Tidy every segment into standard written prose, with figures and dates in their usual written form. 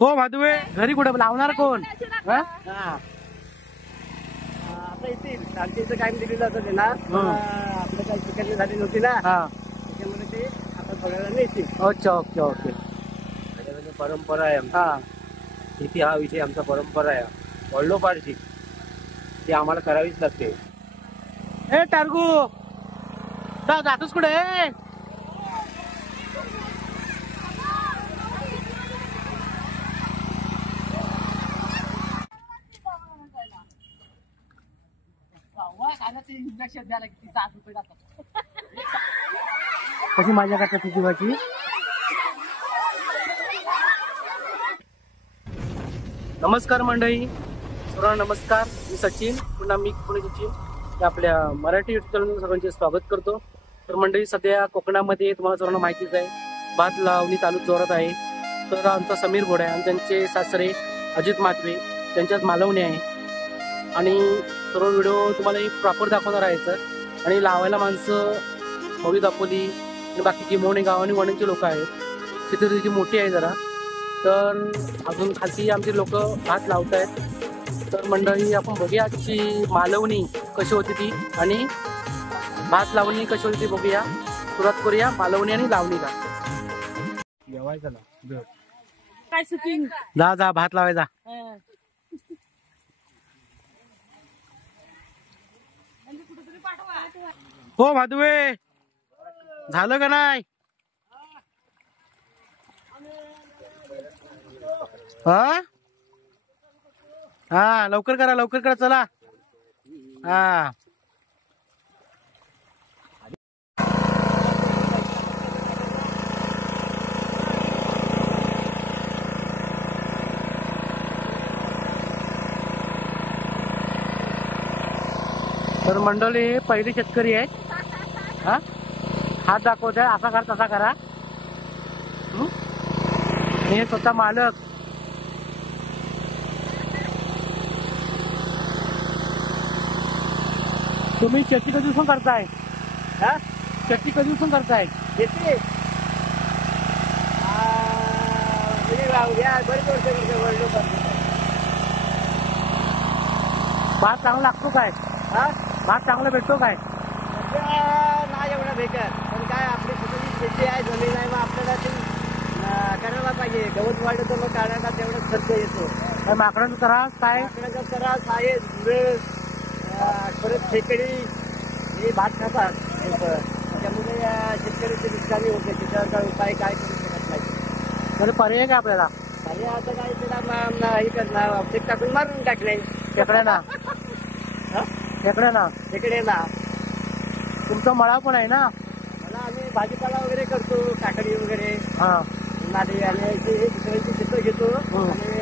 हो माधवे घरी कुठे लावणार कोण? आता येतील आमच्या इथं काय दिलेलं असं ते ना आपलं काही चिकन झाली नव्हती ना त्याच्यामुळे ते आता थोड्या वेळाने येतील. अच्छा ओके ओके. परंपरा आहे आमची. शेती हा विषय आमचा परंपरा आहे. वडिलोपार्जित ती आम्हाला करावीच लागते. ए टारगू जातोस कुठे? कशी माझ्या करता तुझी भाजी? नमस्कार मंडळी, सर्वांना नमस्कार. मी सचिन, पुन्हा मी पुणे सचिन आपल्या मराठी युट्यूब चॅनल सर्वांचे स्वागत करतो. तर मंडळी सध्या कोकणामध्ये तुम्हाला सर्वांना माहितीच आहे भात लावणी चालू जोरात आहे. तर आमचा समीर घोडा आहे आणि त्यांचे सासरे अजित माधवे त्यांच्यात मालवणी आहे आणि सर्व व्हिडिओ तुम्हाला प्रॉपर दाखवणार आहे. आणि लावायला माणसं मवी दापोली आणि बाकीची मोणे गावानी वणीचे लोक आहेत. शेती मोठी आहे जरा. तर अजून खालती आमची लोक भात लावत आहेत. तर मंडळी आपण बघूया आजची मालवणी कशी होती ती आणि भात लावणी कशी होती ती बघूया. सुरुवात करूया मालवणी आणि लावणीला. काय शूटिंग जा जा भात लावायचा. हो माधवे झालं का नाही? हा लवकर करा चला. हा तर मंडळी पहिले शेतकरी आहेत. हात दाखवत आहे असा करा तसा करा. हे स्वतः मालक. तुम्ही शेती कधीपासून करताय? शेती कधीपासून करताय? शेती बरेच वर्ष करतो. भात चांगला लागतो काय? भात चांगला भेटतो काय? नाही एवढा भेटत पण काय आपली स्वतःची शेती आहे जमीन आहे मग आपल्याला ती करायला पाहिजे. गवत वाढलं तर मग काढायला तेवढाच खर्च येतो. माकडांचा त्रास काय? माकडाचा त्रास आहे. धुळे परत खेकडी हे भात खातात त्याच्यामुळे शेतकऱ्याची नुकसानी होते. त्याच्यावर काय उपाय काय करू शकत नाही. तर पर्याय काय आपल्याला? पर्याय आता काय त्याला हे करणार औषध टाकून मारून टाकले. खेकड्यांना तुमचा मळा पण आहे ना? मला आम्ही भाजीपाला वगैरे करतो काकडी वगैरे नाडी आणि दुसऱ्यांची पिकं घेतो आणि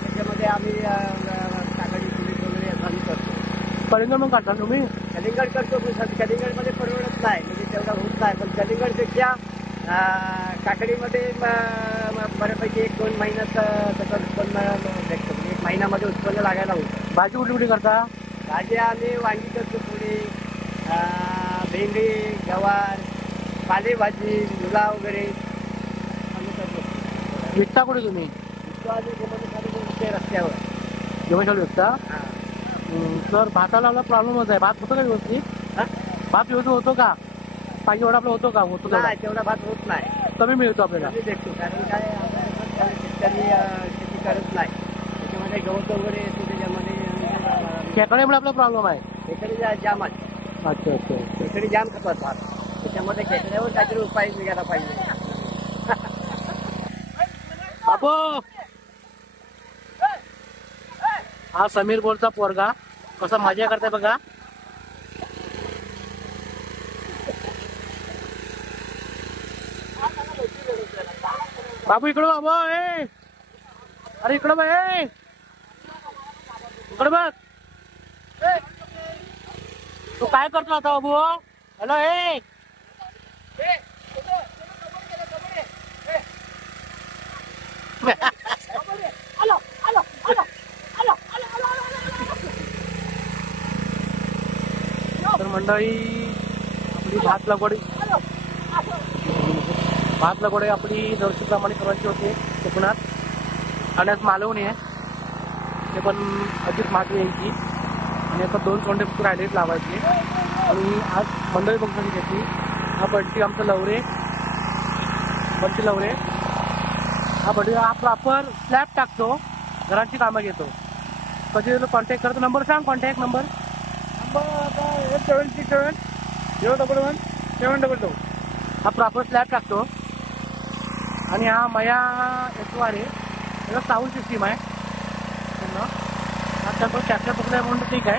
त्याच्यामध्ये आम्ही काकडी तुरीत वगैरे आम्ही करतो. कलिंगड पण करता तुम्ही? कलिंगड करतो पण कलिंगडमध्ये परवडत नाही म्हणजे तेवढा होत नाही. पण कलिंगडपेक्षा काकडीमध्ये बऱ्यापैकी 1-2 महिन्यात त्याचं उत्पन्न भेटतो. 1 महिन्यामध्ये उत्पन्न लागायला होतं. भाजी कुठली करता? भाजी आम्ही वांगी करतो थोडी, भेंडी गवार पालेभाजी मुला वगैरे आम्ही करतो. विकता कुठे तुम्ही? रस्त्यावर जेवण विकता? तर भाताला प्रॉब्लेमच आहे. भात होतो का व्यवस्थित? भात व्यवस्थित होतो का? पाहिजे एवढा आपला होतो का? होतो नाही तेवढा भात होत नाही. कमी मिळतो आपल्याला. भेटतो कारण काय शेतकरी शेती करत नाही. त्याच्यामध्ये गवत वगैरे येतो त्याच्यामध्ये खेकड्यामुळे आपला प्रॉब्लेम आहे. खेकडी जाम आहे. अच्छा अच्छा. खेकडी जाम खातात भात. त्याच्यामध्ये खेकड्यावर काहीतरी उपाय निघायला पाहिजे. बाबू हा समीर बोलचा पोरगा कसा मजा करताय बघा. बाबू इकडं बाबा. अरे इकडं बघ. इकडं बघ. तू काय करतो आता बाबू? हॅलो तर मंडळी आपली भात लागवड आपली दरवर्षीप्रमाणे करायची होते कोकणात. आणि आज मालवणी आहे, ते पण अधिक महाग यायची. आणि आता 2 कोंडे फक्त राहिलेत लावायचे. आणि आज मंडळी बघून घेतली. हा बंटी आमचा बंटी लवरे. हा बंटी हा प्रॉपर स्लॅब टाकतो, घरांची कामं घेतो. कधी कॉन्टॅक्ट करतो. नंबर सांग, कॉन्टॅक्ट नंबर. 76711 हा प्रॉपर स्लॅब टाकतो. आणि हा मया येतो आहे, त्याला साऊंड सिस्टीम आहे. आता ट्रॅक्टर पकडला म्हणून ठीक आहे.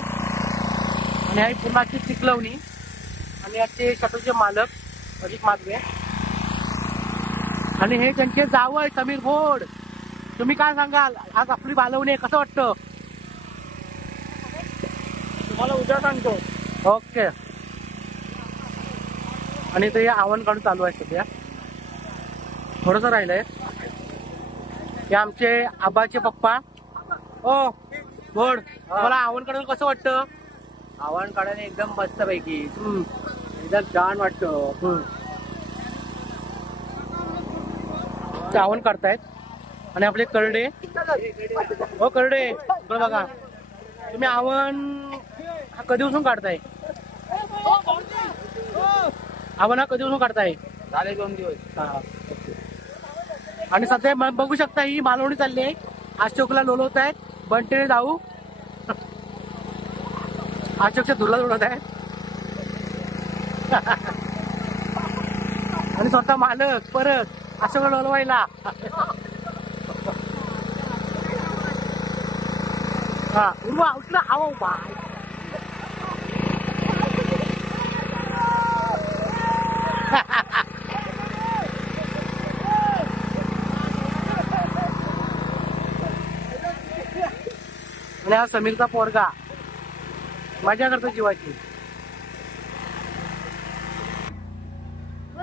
आणि हा पूर्णाची चिकलवणी. आणि याचे शटरचे मालक अधिक मागवे. आणि हे त्यांचे जावं समीर भोड. तुम्ही काय सांगाल, आज आपली बालवणी कसं वाटतं? तुम्हाला उद्या सांगतो. ओके. आणि ते आव्हान काढून चालू आहे सध्या, थोडंसं राहिलंय. हे आमचे आबाचे पप्पा. ओ भोड, मला आव्हान काढून कसं वाटतं? आव्हान काढायला एकदम मस्त पैकी, एकदम छान वाटतं. ते आव्हान काढतायत. आणि आपले करडे, हो करडे इकडे बघा. तुम्ही आव्हान हा कधीपासून काढताय? आव्हान हा कधीपासून काढताय? झाले 2 दिवस. हा. आणि सध्या बघू शकता ही मालवणी चालली आहे. अशोकला लोलवत आहेत, बंटेने जाऊ अशोकच्या धुरला लोळत आहेत. आणि स्वतः मालक परत अशोकला लोलवायला. हा उठला आव बाय. आणि हा समीरचा पोरगा मजा करतो जीवाची.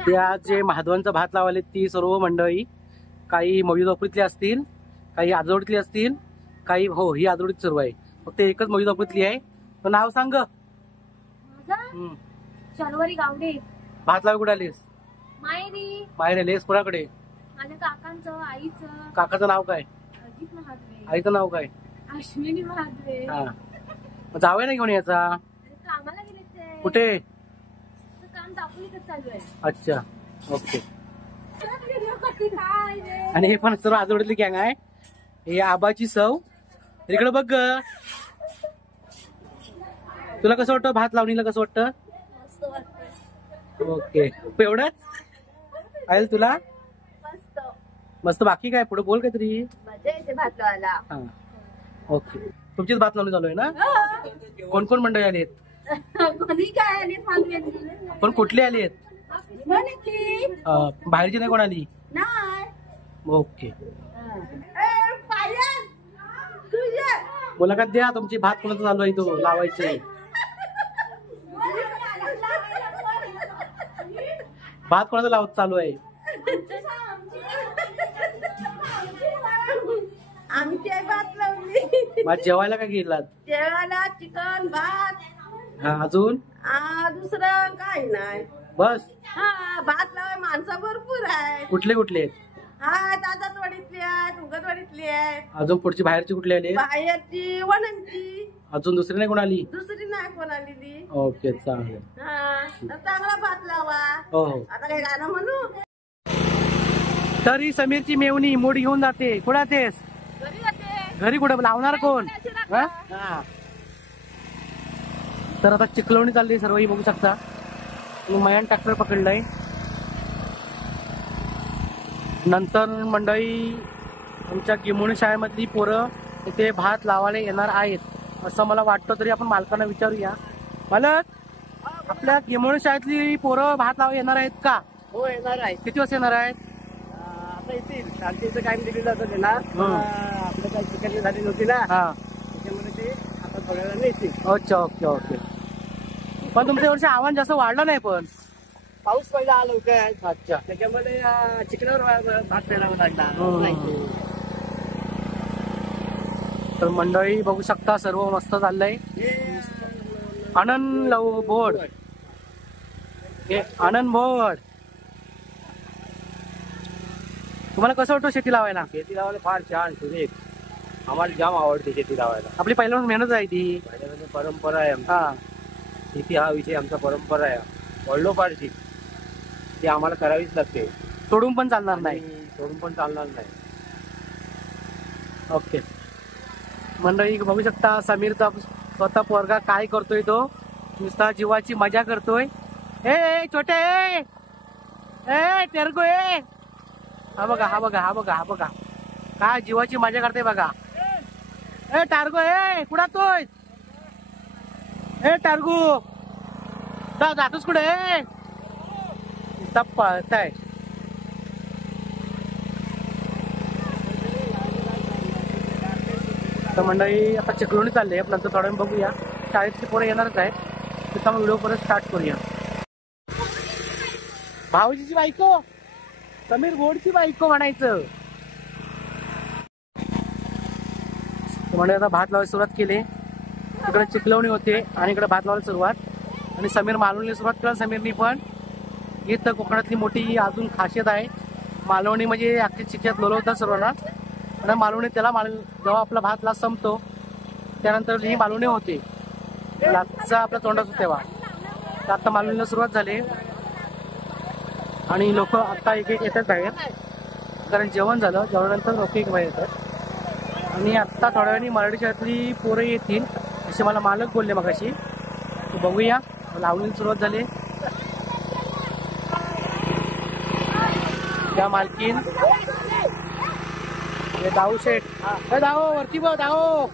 त्या जे महाद्वांचा भात लावले ती सर्व मंडळी, काही मौजोदापुरीतली असतील, काही आजोडीतली असतील, काही हो ही आजोडीत सर्व आहे. फक्त एकच मौजोदापुरीतली आहे. तर नाव सांग. शनिवारी गावडे. भात लावा कुठे आलीस? मायरी. माहेर आलीस कोणाकडे? माझ्या काकांचं, आईचं. काकाचं नाव काय? अजित महाद्रे. आईचं नाव काय? अश्विनी महाद्रे. हा. जावं नाही घेऊन याचा. कामाला गेले ते. कुठे? काम दापोलीतच चालू आहे. अच्छा, ओके. काय आणि हे पण सर्व आजोडीतली गँग आहे. हे आबाची सव. इकडे बघ. तुला कसं वाटतं भात लावणीला? कसं वाटतं? ओके. एवढंच आहे तुला? मस्त. बाकी काय पुढे बोल काहीतरी. मजा येते भात लावायला. हा, ओके. तुमचीच भात लावणी चालू आहे ना? कोण कोण मंडळी आली आहेत? कोणी काय आली मागणी? पण कुठली आली आहेत? बाहेरची नाही कोण आली? नाही. ओके. मुलाखत द्या तुमची. भात कोणाचा चालू आहे तो लावायचे? भात कोणाचा लावत चालू आहे? आमची भात लावली. मग जेवायला काय गेलात? जेवायला चिकन भात. हा, अजून दुसरं काय नाही. बस? हा, भात लावाय माणसं भरपूर आहे. कुठले कुठले आहेत? हा, दादातवाडीतली आहेत, उगतवाडीतली आहेत. अजून पुढची बाहेरची कुठली आली? बाहेरची वणंची. अजून दुसरी नाही कोण आली? दुसरी नाही कोण आलेली. ओके, चालेल. हा, तर चांगला भात लावा. हो हो. आता काय गाणं म्हणू? तरी समीरची मेवणी मोड घेऊन जाते. कुठं जातेस? घरी जाते. घरी कुठं लावणार कोण? हा? हा. तर आता चिखलवणी चालली सर्वही बघू शकता. मयान ट्रॅक्टर पकडलाय. नंतर मंडळी आमच्या गिमोणी शाळेमधली पोरं इथे भात लावायला येणार आहेत असं मला वाटतं. तरी आपण मालकांना विचारूया. मालक, आपल्या गिमोणी शाळेतली पोरं भात लावायला येणार आहेत का? हो, येणार आहे. किती वाजता येणार आहेत? आता येतील. आमच्या टाइम दिलेला होता त्यांना. आपलं काही चिकन झाली नव्हती ना, हा. त्याच्यामुळे ते आता थोड्या वेळाने येतील. अच्छा, ओके ओके. पण तुमच्या वर्षी आव्हान जास्त वाढलं नाही पण पाऊस पहिला आला लवकर. अच्छा. त्याच्यामध्ये चिकनावर भात पेरावा लागला. तर मंडळी बघू शकता सर्व मस्त चाललंय. आनंद बोर्ड हे आनंद भोड. तुम्हाला कसं वाटतं शेती लावायला? शेती लावायला फार छान सुरेख. आम्हाला जाम आवडते शेती लावायला. आपली पहिल्यापासून मेहनत आहे ती. पहिल्यापासून परंपरा आहे आमची. हा, शेती हा विषय आमचा परंपरा आहे. वडिलोपार्जित ती आम्हाला करावीच लागते. सोडून पण चालणार नाही. आणि सोडून पण चालणार नाही. ओके मंडळी, बघू शकता समीरचा स्वतः पोरगा काय करतोय. तो नुसता जीवाची मजा करतोय. ए छोटे ए टेरगो ए, हा बघा हा बघा हा बघा हा बघा काय जीवाची मजा करते बघा. ए टार्गो ए कुठं तोय? ए टार्गो जातोस कुठे? पळताय. तर मंडळी आता चिखलोणी चालले. नंतर थोड्या वेळ बघूया. शाळेतली पोरं येणारच आहेत. त्याचा व्हिडिओ परत स्टार्ट करूया. भाऊजीची बायको, समीर गोडची बायको म्हणायचं. म्हणजे आता भात लावायला सुरुवात केली. इकडे चिखलवणी होते आणि इकडे भात लावायला सुरुवात. आणि समीर मालवणीला सुरुवात केला. समीरनी पण इथं कोकणातली मोठी अजून खासियत आहे. मालवणी म्हणजे अख्खी चिखल्यात लोलवतात सर्वांना. आणि मालवणी त्याला जेव्हा आपला भात लाच संपतो त्यानंतर ही मालवणी होते. लाचचा आपल्या तोंडात तेव्हा. तर आता मालवणीला सुरुवात झाली आणि लोक आता एक एक येतात बाहेर. कारण जेवण झालं. जेवणानंतर लोक एक बाहेर येतात. आणि आत्ता थोड्या वेळाने मराठी शाळेतली पोरं येतील असे मला मालक बोलले मगाशी. तर बघूया. लावणीला सुरुवात झाली. त्या मालकीन हे दाऊ शेठ. हे दाओ वरती बघ, दाओ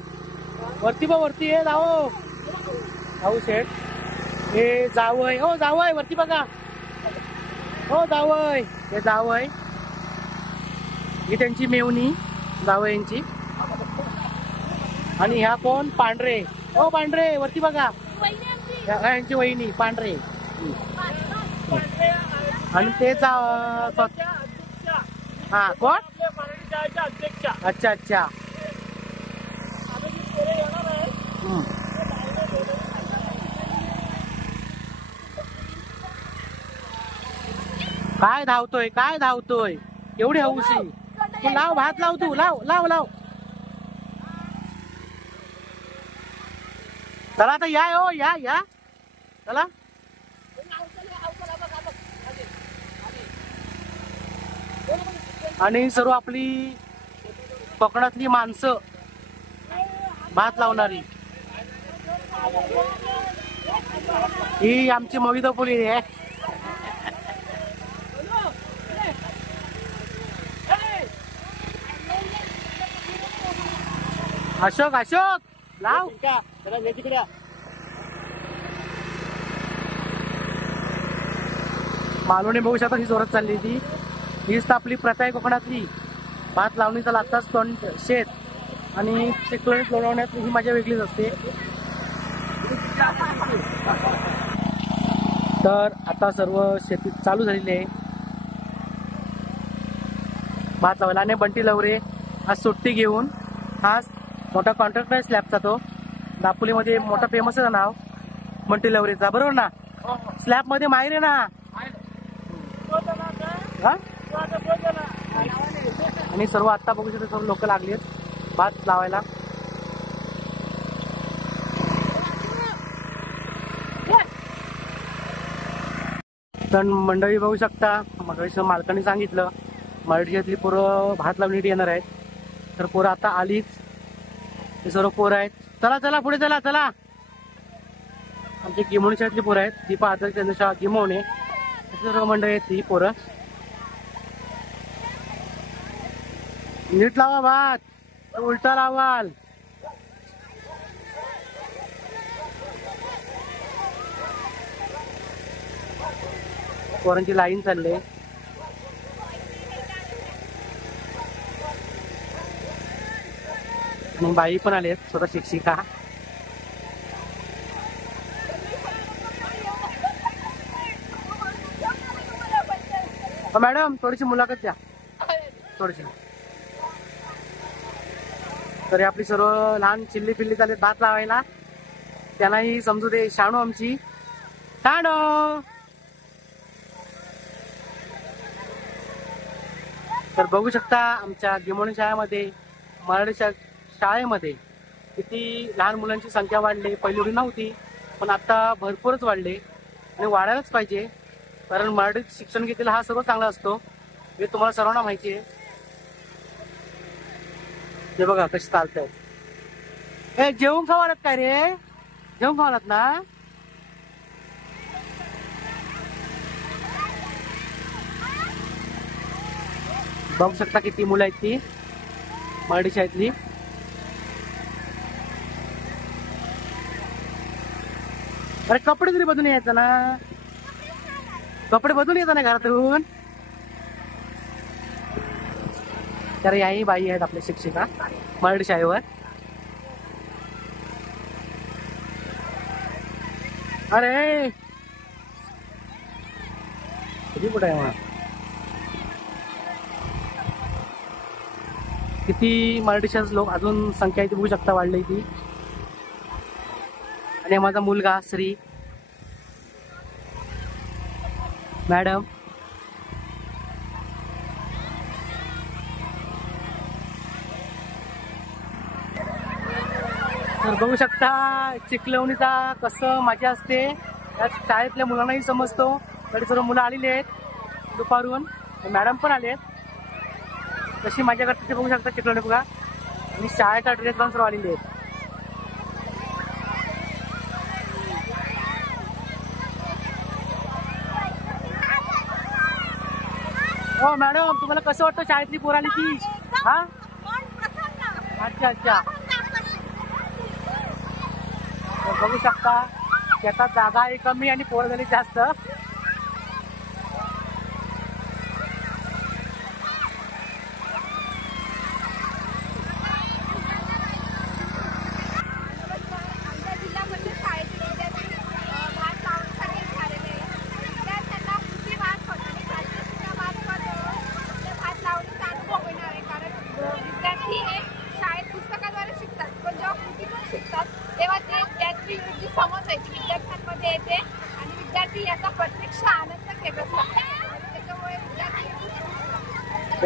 वरती बघ, वरती हे दाओ दाऊ शेठ. हे जावय. हो जावय वरती बघा. हो जावय. हे जावय. ही त्यांची मेवणी जावयांची. आणि ह्या कोण? पांढरे. हो पांढरे वरती बघा. यांची वहिनी पांढरे. आणि तेच हा कोण? अच्छा अच्छा. काय धावतोय, काय धावतोय एवढी हौशी. तू लाव भात लाव. तू लाव लाव लाव. चला आता या. हो या या चला. आणि सर्व आपली कोकणातली माणसं भात लावणारी. ही आमची मविदा पोली आहे. अशोक अशोक लाव. मालवणी बघू शकता ही जोरात चालली ती. हीच तर आपली प्रथा आहे कोकणातली. भात लावणीचा लागताच तोंड शेत आणि चिखलोणीत लोळवण्यात ही मजा वेगळीच असते. तर आता सर्व शेती चालू झालेली आहे भात लावायला. आणि बंटी लवरे आज सुट्टी घेऊन. हा मोठा कॉन्ट्रॅक्ट आहे स्लॅबचा. तो दापोलीमध्ये मोठा फेमस आहे नाव बंटी लवरेचा. बरोबर ना? स्लॅब मध्ये माहीर आहे ना. आणि सर्व आता बघू शकतो सर्व लोक लागलेत भात लावायला. तर मंडळी बघू शकता मग मालकाने सांगितलं मराठीतली पोरं भात लावण्यासाठी येणार आहेत. तर पोरं आता आलीच. हे सर्व पोरं आहेत. चला चला पुढे चला चला. आमची गिमोणी शाळेतली पोरं आहेत. दीपा आदर्श केंद्र शाळा गिमोणे. सर्व मंडळी आहेत ही पोरं. नीट लावा भात, उलटा लावाल. पोरांची लाईन चालले. आणि बाई पण आलेत स्वतः शिक्षिका. मॅडम थोडीशी मुलाखत द्या थोडीशी. तर आपली सर्व लहान चिल्ली पिल्ली चालेत भात लावायला. त्यांनाही समजू दे. शाणू आमची शाणू तर बघू शकता आमच्या गिमोणी शाळेमध्ये मराठी शाळेमध्ये किती लहान मुलांची संख्या वाढली. पहिली एवढी नव्हती पण आता भरपूरच वाढले आणि वाढायलाच पाहिजे, कारण मराठीत शिक्षण घेतलेला हा सर्व चांगला असतो हे तुम्हाला सर्वांना माहिती आहे. हे बघा कशी चालतंय. ए जेवून खावालात काय रे? जेवून खावालात ना? बघू शकता किती मुलं आहेत ती मराठी शाळेतली. अरे कपडे तरी बदलून यायचं ना, कपडे बदलून येतं ना घरातून. तर याही बाई आहेत आपल्या शिक्षिका मराठी शाळेवर. अरे किती कुठे आहे मग, किती मराठी शाळेत लोक अजून संख्या इथे बघू शकता वाढली ती. आणि माझा मुलगा श्री मॅडम. तर बघू शकता चिखलवणीचा कसं मजा असते, या शाळेतल्या मुलांनाही समजतो. तरी सर्व मुलं आलेली आहेत दुपारून, मॅडम पण आले आहेत. कशी मजा करते ते बघू शकता चिखलवणी बघा. आणि शाळेचा ड्रेस पण सर्व आलेले आहेत. हो मॅडम, तुम्हाला कसं वाटतं शाळेतली पोरं आली ती? हा अच्छा अच्छा. बघू शकता त्याचा जागाही कमी आणि पोरं झाली जास्त. शाळेत पुस्तकाद्वारे शिकतात, पण जेव्हा कृतीतून शिकतात तेव्हा ते त्याची जी समज आहे ती विद्यार्थ्यांमध्ये येते आणि विद्यार्थी याचा प्रत्यक्ष आनंद घेत असतात. त्याच्यामुळे विद्यार्थी.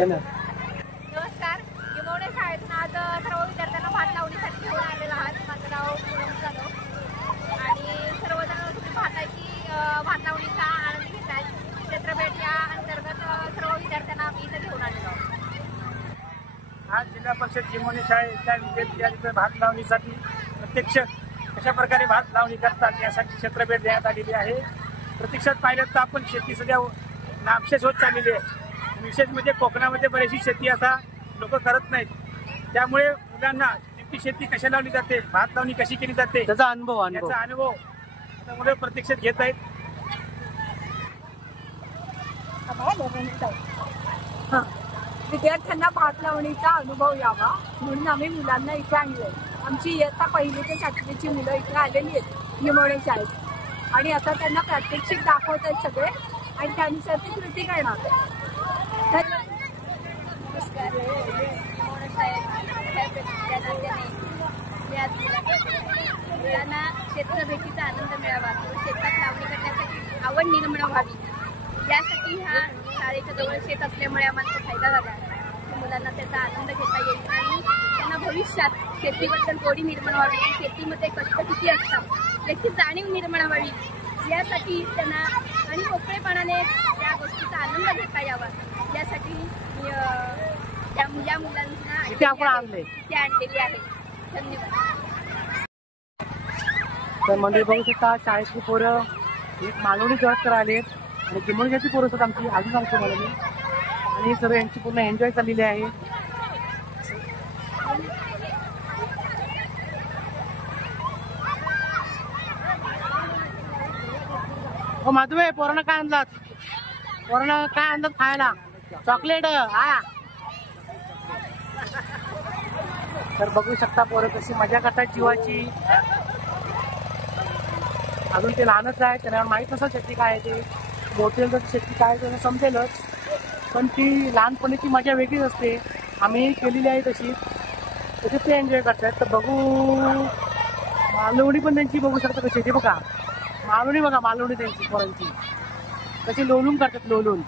नमस्कार, गिमोणे शाळेतून आज सर्व विद्यार्थ्यांना भात लावणीसाठी घेऊन आलेला आहात. माझं नाव पूनम जाधव आणि सर्वजण तुम्ही पाहताय की भात लावणीचा आनंद घेत आहेत. क्षेत्रभेट या अंतर्गत सर्व विद्यार्थ्यांना आम्ही इथं घेऊन आलेलो आहोत. आज जिल्हा परिषद गिमोणी शाळेच्या विद्यार्थी भात लावणीसाठी प्रत्यक्ष कशा प्रकारे भात लावणी करतात यासाठी क्षेत्रभेट देण्यात आलेली आहे. प्रत्यक्षात पाहिलं तर आपण शेती सध्या नामशेष होत चाललेली आहे. विशेष म्हणजे कोकणामध्ये बरीचशी शेती असा लोक करत नाहीत. त्यामुळे मुलांना नेमकी शेती कशा लावली जाते, भात लावणी कशी केली जाते त्याचा अनुभव मुलं प्रत्यक्षात घेत आहेत. विद्यार्थ्यांना भात लावणीचा अनुभव यावा म्हणून आम्ही मुलांना इथे आणले. आमची इयत्ता 1ली ते 7वीची मुलं इथे आलेली आहेत गिमोणे शाळेत आणि आता त्यांना प्रात्यक्षिक दाखवत आहेत सगळे आणि त्यानुसार ती कृती करणार. नमस्कार, गिमोणे मुलांना क्षेत्रभेटीचा आनंद मिळावा, शेतात लावणी करण्यासाठी आवड निर्माण व्हावी यासाठी ह्या शाळेच्या जवळ शेत असल्यामुळे आम्हाला फायदा झाला. मुलांना त्याचा आनंद घेता येईल आणि त्यांना भविष्यात शेतीबद्दल गोडी निर्माण व्हावी, शेतीमध्ये कष्ट किती असतात याची जाणीव निर्माण व्हावी यासाठी त्यांना आणि मोकळेपणाने त्या गोष्टीचा आनंद घेता यावा यासाठी या मुलांना इथे आपण आणले इथे आणलेली आहे. धन्यवाद. तर मंडळी बघू शकता शाळेतली पोरं एक मालवणी जॉब करायला आलेत आणि गिमोणीची पोरं असतात आमची, अजून सांगतो मला मी. आणि सर्व यांची पूर्ण एन्जॉय चाललेली आहे. हो माधवे, पोरांना काय आणलात? पोरांना काय आणतात खायला? चॉकलेट. हा, तर बघू शकता पोरं कशी मजा करतात जीवाची. अजून ते लहानच आहे, त्यांना माहीत नसेल शेती काय आहे ते. मोठे जर शेती काय त्यांना समजेलच, पण ती लहानपणीची मजा वेगळीच असते. आम्ही केलेली आहे तशी, तसे ते एन्जॉय करतात. तर बघू मालवणी पण त्यांची बघू शकता कशी ते बघा. मालवणी बघा, मालवणी त्यांची पोरांची कशी लोलून करतात, लोलून.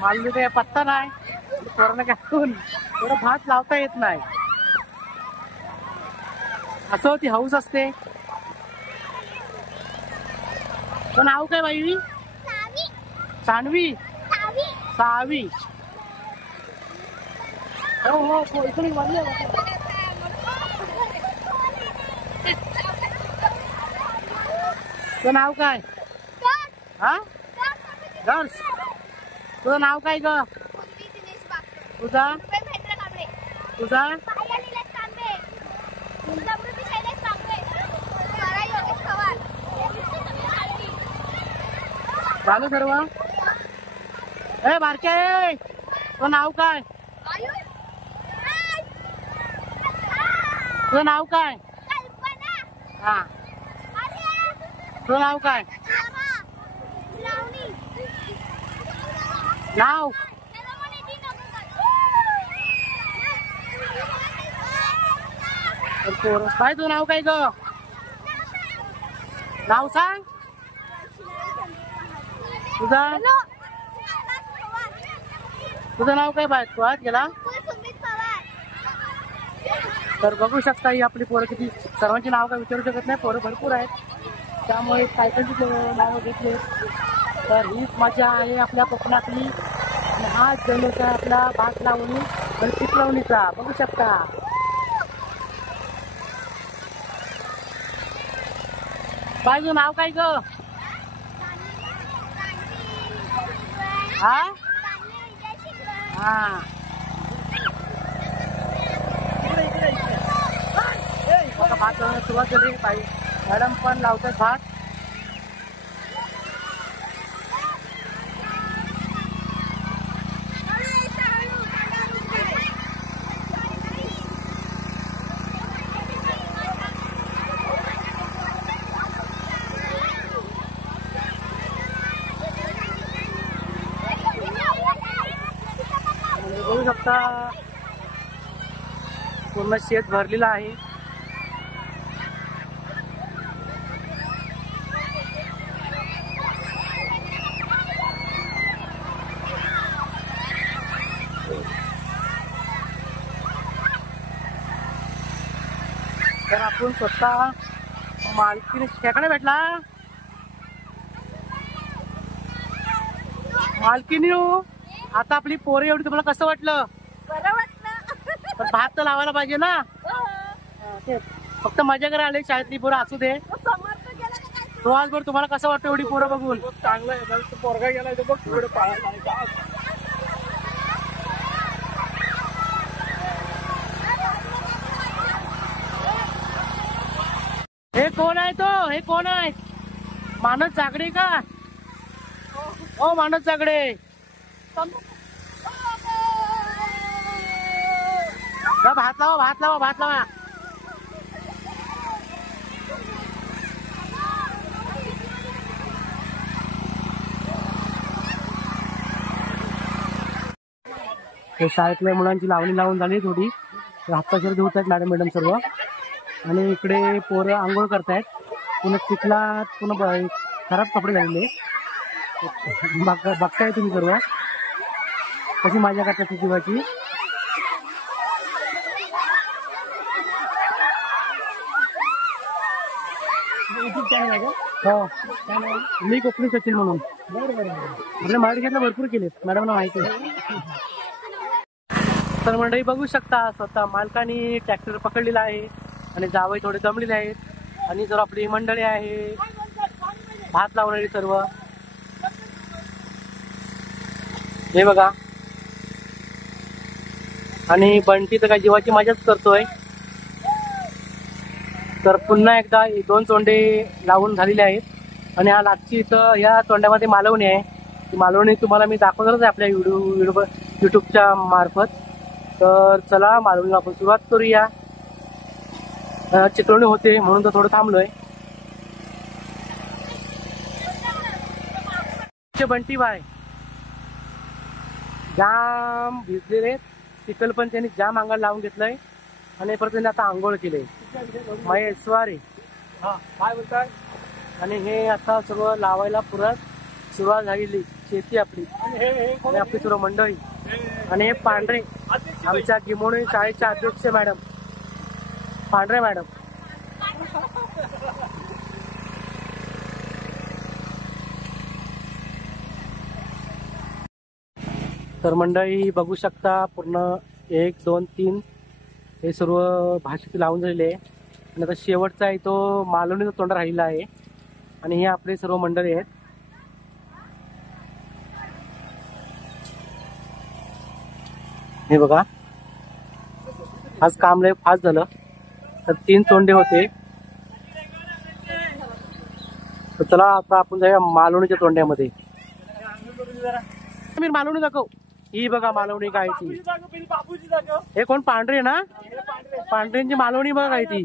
मालवी काय पत्ता नाही पोरांना काय थोडं भात लावता येत नाही. असं ती हौस असते. तर नाव काय बाई? सानवी. सावी. हो हो इकडे वाढले. तुझं नाव काय? हा गर्ल्स. तुझं नाव काय ग? तुझा तुझा झालं सर्व. ए बारके तुझं नाव काय? तुझं नाव काय? हा तुझं नाव काय? नाव बाय तुझं नाव काय ग? नाव सांग. तुझं तुझं नाव काय बाय? तू आज गेला तर बघू शकता ही आपली पोरं किती. सर्वांची नाव काय विचारू शकत नाही, पोरं भरपूर आहेत त्यामुळे काय नाव घेतले. तर हीच मजा आहे आपल्या कोकणातली. हा जल्लोष आहे आपला भात लावणी आणि पीक लावणीचा. बघू शकता. बाजू नाव काय ग? हा हा भात लावण्यास सुरुवात झाली. बाई मॅडम पण लावतात भात. बघू शकता पूर्ण शेत भरलेलं आहे. तर आपण स्वतः मालकीने खेकडे भेटला. मालकीने आता आपली पोरं एवढी तुम्हाला कसं वाटलं? बरं वाटलं. पण भात तर लावायला पाहिजे ना. तेच फक्त मजा करायला आले शाळेतली पोरं असू दे. तो आज बरं तुम्हाला कसं वाटतं एवढी पोरं बघून? चांगलं आहे. पोरगा गेलाय तर बघ पुढे पाहायला. हे कोण आहे तो? हे कोण आहे? मानस जागडे का? हो मानस जागडे. भात लावा भात लावा भात लावा. शाळेतल्या मुलांची लावणी लावून झाली थोडी. हाताशेर धुवत आहेत मॅडम सर्व. आणि इकडे पोरं आंघोळ करतायत. पुन्हा चिखलात पुन्हा खराब कपडे झालेले. बघताय तुम्ही सर्व कशी मजा करतात जीवाची. हो मी कोकणी सचिन म्हणून. आपल्या मराठीतलं भरपूर केलेत मॅडमला माहिती आहे. तर मंडळी बघू शकता स्वतः मालकाने ट्रॅक्टर पकडलेला आहे आणि जावई थोडे दमलेले आहेत. आणि जर आपली मंडळी आहे भात लावणारी सर्व. हे बघा. आणि बंटी तर काय जीवाची मजाच करतोय. तर पुन्हा एकदा 2 चोंडे लावून झालेले आहेत. आणि हा लागची इथं या चोंड्यामध्ये मालवणी आहे. ती मालवणी तुम्हाला मी दाखवणारच आहे आपल्या युट्यूबच्या मार्फत. तर चला मालवणीला आपण सुरुवात करूया. चिकलवणी होते म्हणून तर थोडं थांबलोय. बंटी बाय जाम भिजलेले. चिखल पण त्यांनी जाम अंगाला लावून घेतलंय. आणि परत त्यांनी आता आंघोळ केले. महेश स्वारी हा काय बोलताय? आणि हे आता सर्व लावायला पुरत सुरुवात झालेली शेती आपली आणि आपली सर्व मंडळी. आणि हे पांढरे आमच्या गिमोणी शाळेच्या अध्यक्ष मॅडम, पांढरे मॅडम. तर मंडळी बघू शकता पूर्ण 1 2 3 हे सर्व भाषेत लावून झालेले आहे. आणि आता शेवटचा आहे तो मालवणीचा तोंड राहिला आहे. आणि हे आपले सर्व मंडळी आहेत. हे बघा आज काम लय फास्ट झालं. तर 3 तोंडे होते. तर चला आता आपण जाऊया मालवणीच्या तोंड्यामध्ये. मी मालवणी दाखव. ही बघा मालवणी काय ती. हे कोण पांढरे ना, पांढऱ्यांची मालवणी बघा काय ती.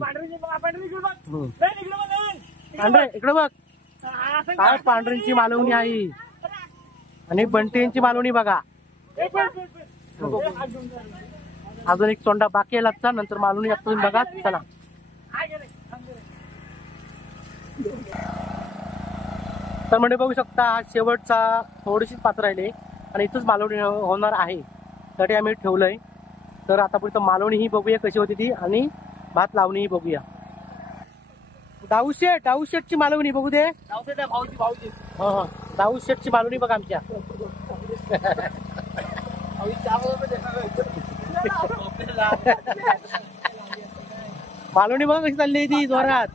पांढरे इकडे बघ काय पांढऱ्यांची मालवणी आहे. आणि बंटींची मालवणी बघा. अजून एक तोंडा बाकी आहे लागता. नंतर मालवणी आपण बघा. चला तर म्हणजे बघू शकता हा शेवटचा थोडीशीच पात्र राहिले आणि इथंच मालवणी होणार आहे. त्यासाठी आम्ही ठेवलंय. तर आता पुढे मालवणी ही बघूया कशी होती ती आणि भात लावणी ही बघूया. दाऊ शेटची मालवणी बघू दे. दाऊ शेटची मालवणी बघा आमच्या. मालवणी बघा कशी चालली ती जोरात.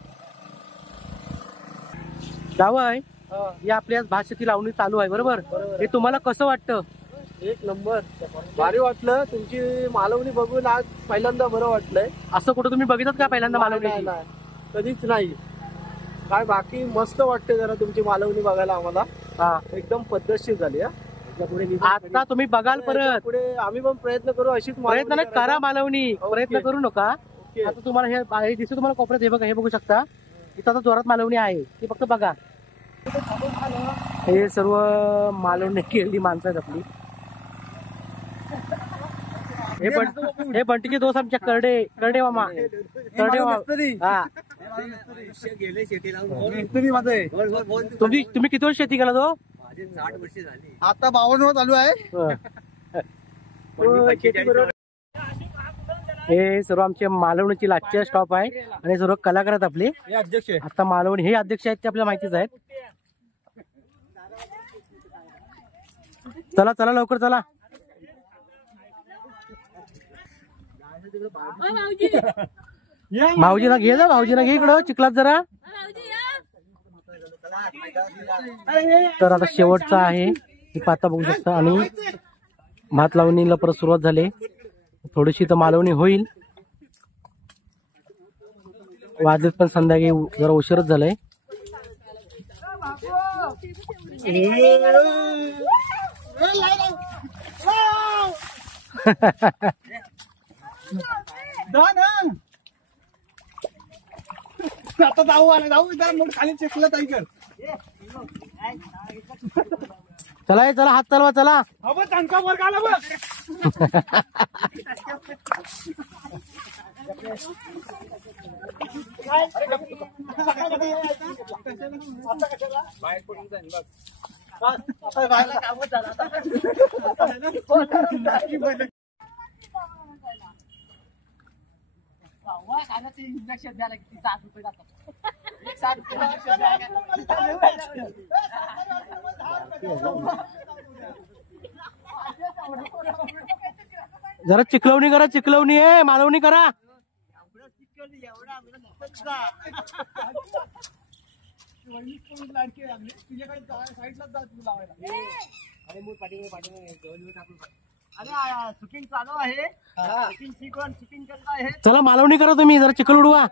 जावय ही आपल्या भाषेची लावणी चालू आहे बरोबर. हे तुम्हाला कसं वाटतं? एक नंबर भारी वाटलं. तुमची मालवणी बघून आज पहिल्यांदा बरं वाटलंय. असं कुठं तुम्ही बघितलं का पहिल्यांदा मालवणी? कधीच नाही. काय बाकी मस्त वाटते जरा तुमची मालवणी बघायला आम्हाला. हा एकदम पद्धतशीर झाली. आता तुम्ही बघाल परत. पुढे आम्ही पण प्रयत्न करू. अशीच प्रयत्न नाही करा मालवणी. प्रयत्न करू नका. आता तुम्हाला हे दिसते तुम्हाला कोपऱ्यात. हे बघा हे बघू शकता. इथं आता जोरात मालवणी आहे ती फक्त बघा. हे सर्व मालवणी केलेली माणसं आहेत आपली. हे बंटीचे दोस्त आमच्या करडे मामा. करडे मामा. हा तुम्ही किती वर्ष शेती केला तो? 60 वर्ष झाली. आता 52 चालू आहे. हे सर्व आमचे मालवणीची लाटचे स्टॉप आहे आणि सर्व कलाकार आहेत आपले. अध्यक्ष आता मालवणी हे अध्यक्ष आहेत ते आपल्याला माहितीच आहेत. चला चला लवकर चला. भाऊजीना घे जा. भाऊजीना घे इकडं चिखलात जरा. तर आता शेवटचा आहे ही पाता बघू शकता. आणि भात लावणीला परत सुरुवात झाली. थोडीशी तर मालवणी होईल. वाजत पण संध्याकाळी जरा उशीरच झालंय. आता जाऊ खाली चिखलात ऐकर. चला चला हात चालवा चला. टंका वर आला बघ. इंजेक्शन द्यायला किती 7 रुपये जातात. जरा चिखलवणी करा. चिखलवणी आहे मालवणी करा. शूटिंग चालू आहे. शूटिंग करत आहे. चला मालवणी करा तुम्ही. जरा चिखल उडवा.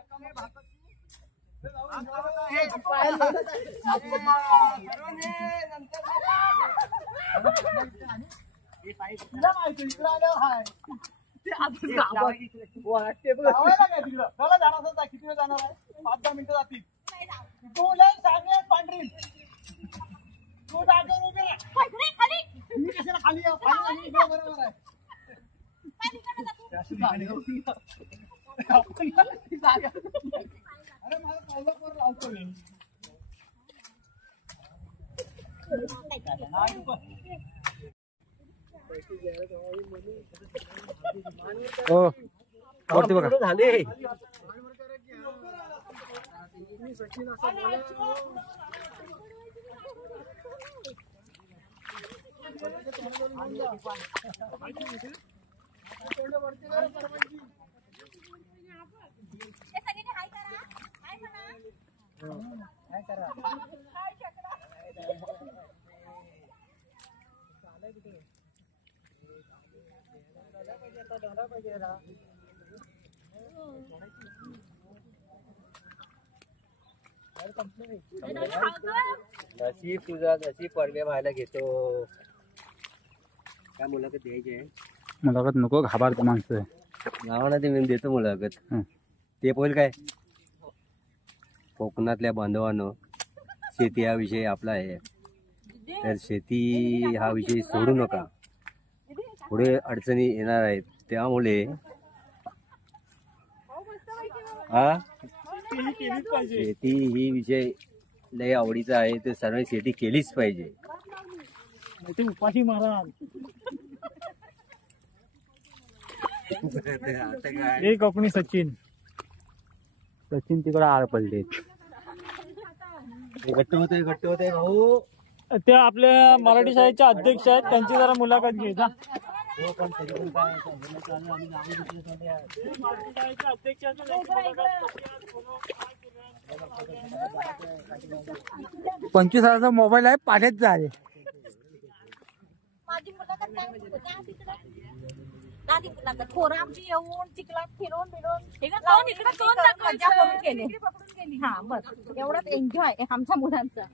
किती वेळ जाणार आहे? 5-10 मिनिटं जातील. तू लय सांगे पांढरी. तू जागेवर उभी राहा. मी कशाला खाली बरोबर आहे. अरे मला पावलं लावतो मी. हो वरती बघा. झाले नशीब तुझा नशीब परवे व्हायला घेतो. काय मुलाखत द्यायची आहे? मुलाखत नको घाबरतो माणसं. गावाला ते मी देतो मुलाखत. ते बोल काय कोकणातल्या बांधवांनो, शेती हा विषय आपला आहे. तर शेती हा विषय सोडू नका. पुढे अडचणी येणार आहेत, त्यामुळे शेती ही विषय लय आवडीचा आहे. तर सर्व शेती केलीच पाहिजे. उपाशी मारा. एक कोकणी सचिन तिकडे आळ पडले. घट्ट होते भाऊ. ते आपल्या मराठी शाळेचे अध्यक्ष आहेत, त्यांची जरा मुलाखत घे जा. पंचवीस हजाराचा मोबाईल आहे, पाण्यात झाले. माझी मुलाखत काय मुलाखत खोरं आमची येऊन चिखलात फिरून दोन मजा करून गेले. हा बस एवढाच एन्जॉय आमच्या मुलांचा.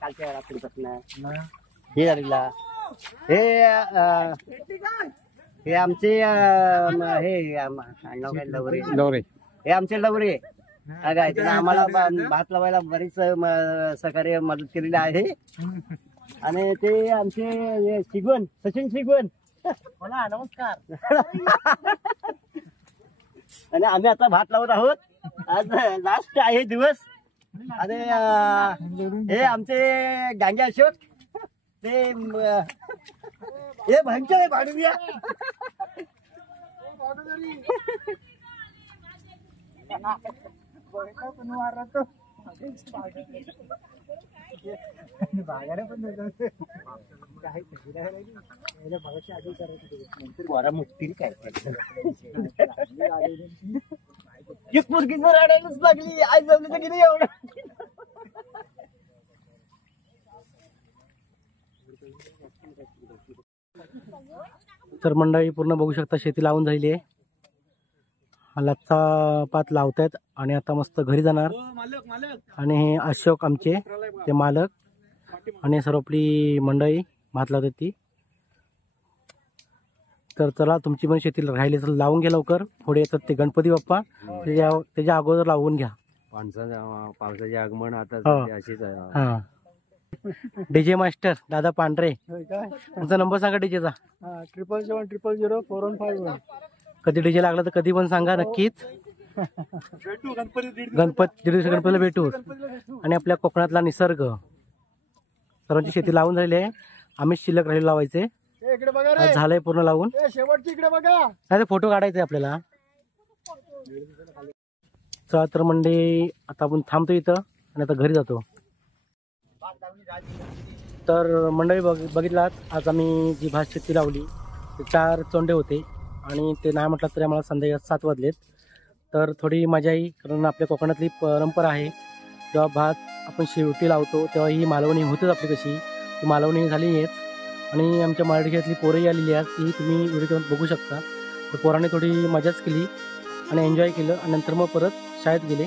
कालच्या रात्रीपासून हे झालेला हे आमचे लवरे हे आमचे लवरे काय त्यानं आम्हाला भात लावायला बरीच सहकार्य मदत केलेली आहे. आणि ते आमचे शिगवण सचिन शिगवण बोला नमस्कार. आणि आम्ही आता भात लावत आहोत. आज लास्ट आहे दिवस. आणि हे आमचे गांगे अशोक ते हे भयंकर भाडूया. मुक्ती काय मुलगी रडायलाच लागली. आई जमली तर किती एवढं. तर मंडळी पूर्ण बघू शकता शेती लावून झालेली आहे. लाचा पात लावतायत आणि आता मस्त घरी जाणार. आणि हे अशोक आमचे ते मालक आणि सर्व आपली मंडळी भात लावतात ती. तर चला तुमची पण शेती राहिली तर लावून घ्या लवकर. पुढे येतात ते गणपती बाप्पा, त्याच्या अगोदर लावून घ्या. पावसाचे आगमन आता अशीच आहे. हा डीजे मास्टर दादा पांढरे, तुमचा नंबर सांगा डीजेचा. 777004151. कधी डीजे लागला तर कधी पण सांगा नक्कीच. गणपतीला भेटू. आणि आपल्या कोकणातला निसर्ग, सर्वांची शेती लावून झालेली आहे. आम्ही शिल्लक राहिलो लावायचे. झालंय पूर्ण लावून. शेवटची इकडे बघा. नाही फोटो काढायचे आपल्याला. चला तर मंडळी आता आपण थांबतो इथं आणि आता घरी जातो. तर मंडळी बघितलात आज आम्ही जी भात शेती लावली ते 4 चोंडे होते. आणि ते नाही म्हटलं तरी आम्हाला संध्याकाळी 7 वाजलेत. तर थोडी मजा येईल, कारण आपल्या कोकणातली परंपरा आहे जेव्हा भात आपण शेवटी लावतो तेव्हा ही मालवणी होतेच आपली. कशी ती मालवणी झाली आहेच. आणि आमच्या मराठी शाळेतली पोरंही आलेली आहेत, ती तुम्ही व्हिडिओ बघू शकता. तर पोरांनी थोडी मजाच केली आणि एन्जॉय केलं. आणि नंतर मग परत शाळेत गेले.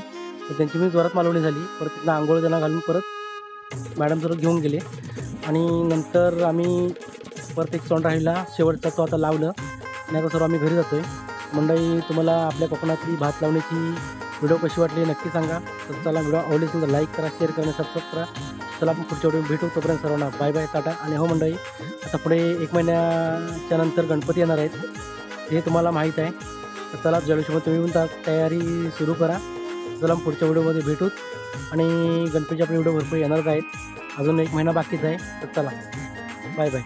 तर त्यांची मी जोरात मालवणी झाली. परत तिथं आंघोळ त्यांना घालून परत मॅडम सोबत घेऊन गेले. आणि नंतर आम्ही परत एक चोंड राहिला शेवटचा, तो आता लावलं. आणि आता सर्व आम्ही घरी जातोय. मंडळी तुम्हाला आपल्या कोकणातली भात लावण्याची व्हिडिओ कशी वाटली नक्की सांगा. तर चला व्हिडिओ आवडली असेल तर लाईक करा, शेअर करा आणि सबस्क्राईब करा. चला आपण पुढच्या व्हिडिओ भेटू. तोपर्यंत सर्वांना बाय बाय, टाटा. आणि हो मंडळी, आता पुढे 1 महिन्याच्या नंतर गणपती येणार आहेत हे तुम्हाला माहीत आहे. तर चला ज्यावेळेस तुम्ही पण तयारी सुरू करा. चला पुढच्या व्हिडिओमध्ये भेटूत. आणि गणपतीचे आपले व्हिडिओ भरपूर येणारच आहेत. अजून 1 महिना बाकीच आहे. तर चला बाय बाय.